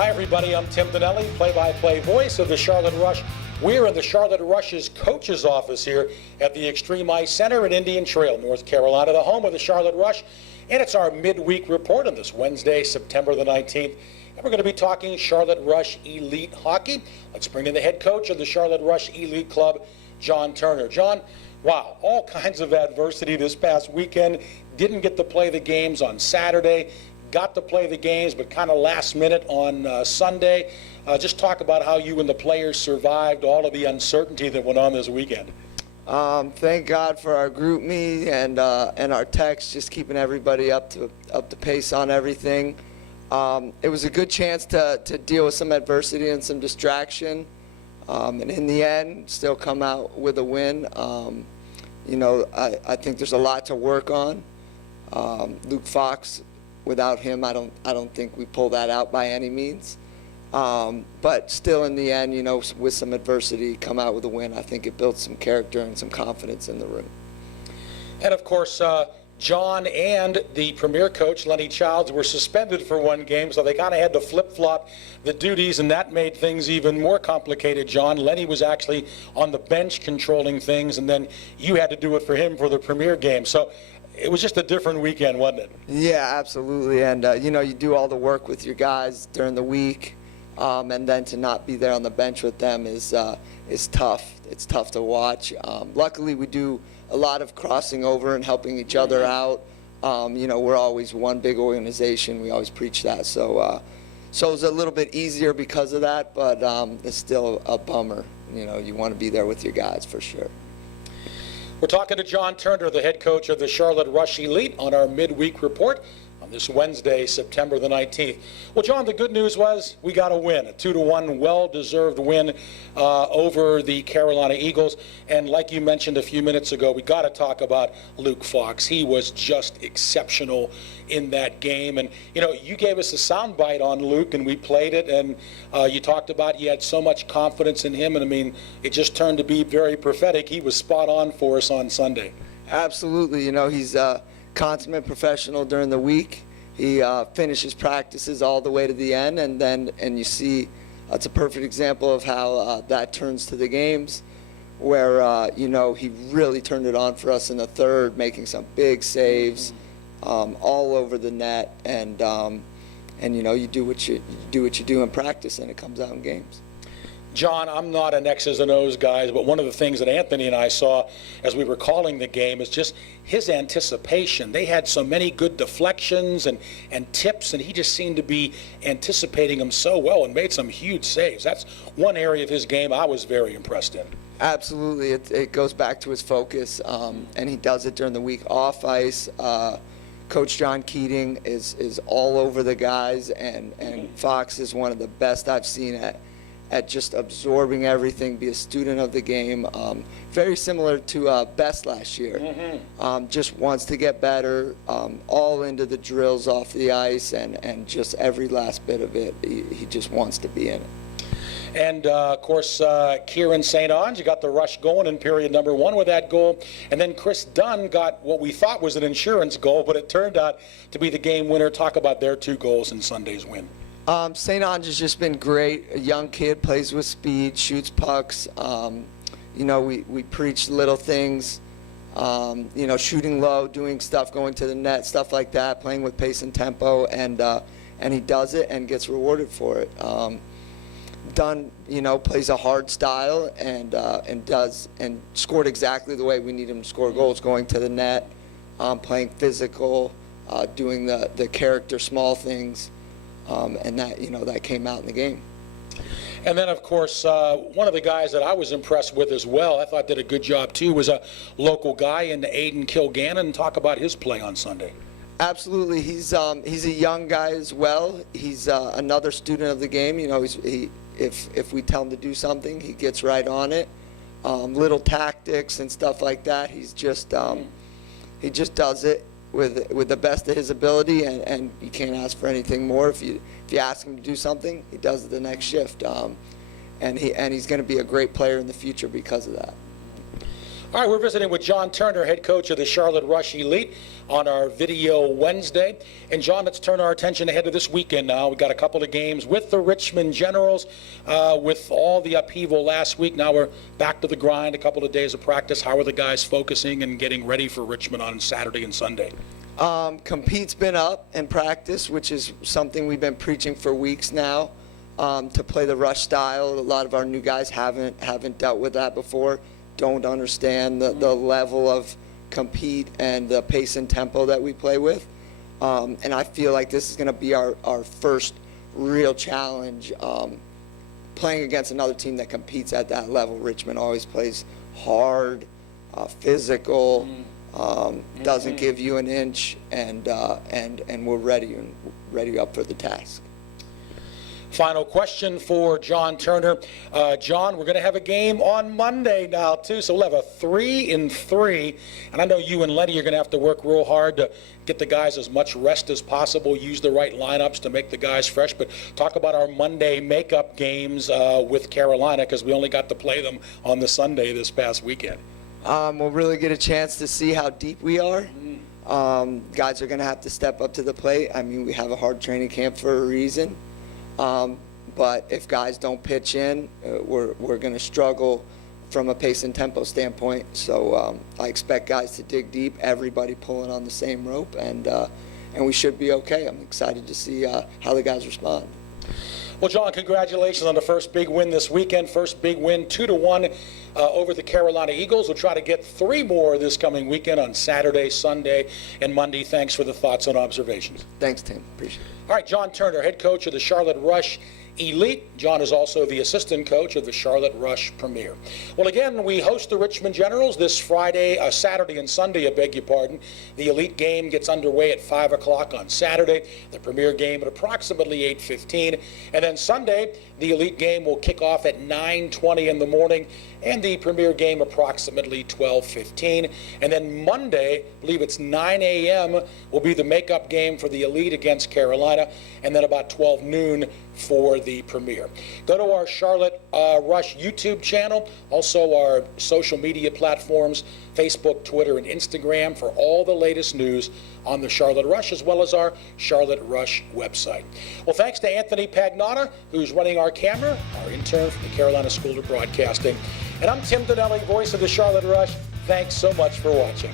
Hi, everybody. I'm Tim Donnelly, play-by-play voice of the Charlotte Rush. We're in the Charlotte Rush's coach's office here at the Extreme Ice Center in Indian Trail, North Carolina, the home of the Charlotte Rush. And it's our midweek report on this Wednesday, September the 19th. And we're going to be talking Charlotte Rush Elite Hockey. Let's bring in the head coach of the Charlotte Rush Elite Club, John Turner. John, wow, all kinds of adversity this past weekend. Didn't get to play the games on Saturday. Got to play the games, but kind of last minute on Sunday. Just talk about how you and the players survived all of the uncertainty that went on this weekend. Thank God for our group me and our techs, just keeping everybody up to pace on everything. It was a good chance to deal with some adversity and some distraction, and in the end, still come out with a win. You know, I think there's a lot to work on. Luke Fox, without him, I don't think we pull that out by any means. But still, in the end, you know, with some adversity, come out with a win. I think it builds some character and some confidence in the room. And of course, John and the premier coach, Lenny Childs, were suspended for one game, so they kind of had to flip-flop the duties, and that made things even more complicated, John. Lenny was actually on the bench controlling things, and then you had to do it for him for the premier game. So it was just a different weekend, wasn't it? Yeah, absolutely. And, you know, you do all the work with your guys during the week, and then to not be there on the bench with them is tough. It's tough to watch. Luckily, we do a lot of crossing over and helping each other out. You know, we're always one big organization. We always preach that. So it was a little bit easier because of that, but it's still a bummer. You know, you want to be there with your guys for sure. We're talking to John Turner, the head coach of the Charlotte Rush Elite, on our midweek report on this Wednesday, September the 19th. Well, John, the good news was we got a win, a 2-1 well-deserved win over the Carolina Eagles. And like you mentioned a few minutes ago, we got to talk about Luke Fox. He was just exceptional in that game. And, you know, you gave us a soundbite on Luke, and we played it, and you talked about you had so much confidence in him. And, I mean, it just turned to be very prophetic. He was spot on for us on Sunday. Absolutely. You know, he's consummate professional during the week. He finishes practices all the way to the end, and you see it's a perfect example of how that turns to the games, where you know, he really turned it on for us in the third, making some big saves all over the net, and you know, you do what you do in practice, and it comes out in games. John, I'm not an X's and O's guy, but one of the things that Anthony and I saw as we were calling the game is just his anticipation. They had so many good deflections and tips, and he just seemed to be anticipating them so well and made some huge saves. That's one area of his game I was very impressed in. Absolutely. It goes back to his focus, and he does it during the week off ice. Coach John Keating is all over the guys, and Fox is one of the best I've seen at just absorbing everything, be a student of the game. Very similar to Best last year. Just wants to get better, all into the drills off the ice, and just every last bit of it, he just wants to be in it. And, of course, Kieran St. Onge got the Rush going in period number 1 with that goal. And then Chris Dunn got what we thought was an insurance goal, but it turned out to be the game winner. Talk about their 2 goals in Sunday's win. St. Onge has just been great. A young kid, plays with speed, shoots pucks. You know, we preach little things, you know, shooting low, doing stuff, going to the net, stuff like that, playing with pace and tempo, and he does it and gets rewarded for it. Dunn, you know, plays a hard style and scored exactly the way we need him to score goals, going to the net, playing physical, doing the character small things. And that, you know, that came out in the game. And then, of course, one of the guys that I was impressed with as well, I thought did a good job too, was a local guy in Aiden Kilgannon. Talk about his play on Sunday. Absolutely, he's a young guy as well. He's another student of the game. You know, if we tell him to do something, he gets right on it. Little tactics and stuff like that. He just does it with the best of his ability, and you can't ask for anything more. If you ask him to do something, he does it the next shift, and he's going to be a great player in the future because of that. All right, we're visiting with John Turner, head coach of the Charlotte Rush Elite, on our video Wednesday. And John, let's turn our attention ahead to this weekend now. We've got a couple of games with the Richmond Generals. With all the upheaval last week, now we're back to the grind, a couple of days of practice. How are the guys focusing and getting ready for Richmond on Saturday and Sunday? Compete's been up in practice, which is something we've been preaching for weeks now, to play the rush style. A lot of our new guys haven't dealt with that before, don't understand the level of compete and the pace and tempo that we play with. And I feel like this is going to be our first real challenge, playing against another team that competes at that level. Richmond always plays hard, physical, doesn't give you an inch, and we're ready up for the task. Final question for John Turner. John, we're going to have a game on Monday now, too, so we'll have a 3-3. And I know you and Lenny are going to have to work real hard to get the guys as much rest as possible, use the right lineups to make the guys fresh. But talk about our Monday makeup games with Carolina, because we only got to play them on the Sunday this past weekend. We'll really get a chance to see how deep we are. Guys are going to have to step up to the plate. I mean, we have a hard training camp for a reason. But if guys don't pitch in, we're going to struggle from a pace and tempo standpoint. So I expect guys to dig deep, everybody pulling on the same rope, and we should be okay. I'm excited to see how the guys respond. Well, John, congratulations on the first big win this weekend. First big win, 2-1 over the Carolina Eagles. We'll try to get 3 more this coming weekend on Saturday, Sunday, and Monday. Thanks for the thoughts and observations. Thanks, Tim. Appreciate it. All right, John Turner, head coach of the Charlotte Rush Elite. John is also the assistant coach of the Charlotte Rush Premier. Well, again, we host the Richmond Generals this Saturday and Sunday, I beg your pardon. The Elite game gets underway at 5 o'clock on Saturday, the Premier game at approximately 8:15. And then Sunday, the Elite game will kick off at 9:20 in the morning, and the Premier game approximately 12:15. And then Monday, I believe it's 9 a.m., will be the makeup game for the Elite against Carolina, and then about 12 noon for the Premier. Go to our Charlotte Rush YouTube channel, also our social media platforms, Facebook, Twitter, and Instagram for all the latest news on the Charlotte Rush, as well as our Charlotte Rush website. Well, thanks to Anthony Pagnotta, who's running our camera, our intern from the Carolina School of Broadcasting. And I'm Tim Donnelly, voice of the Charlotte Rush. Thanks so much for watching.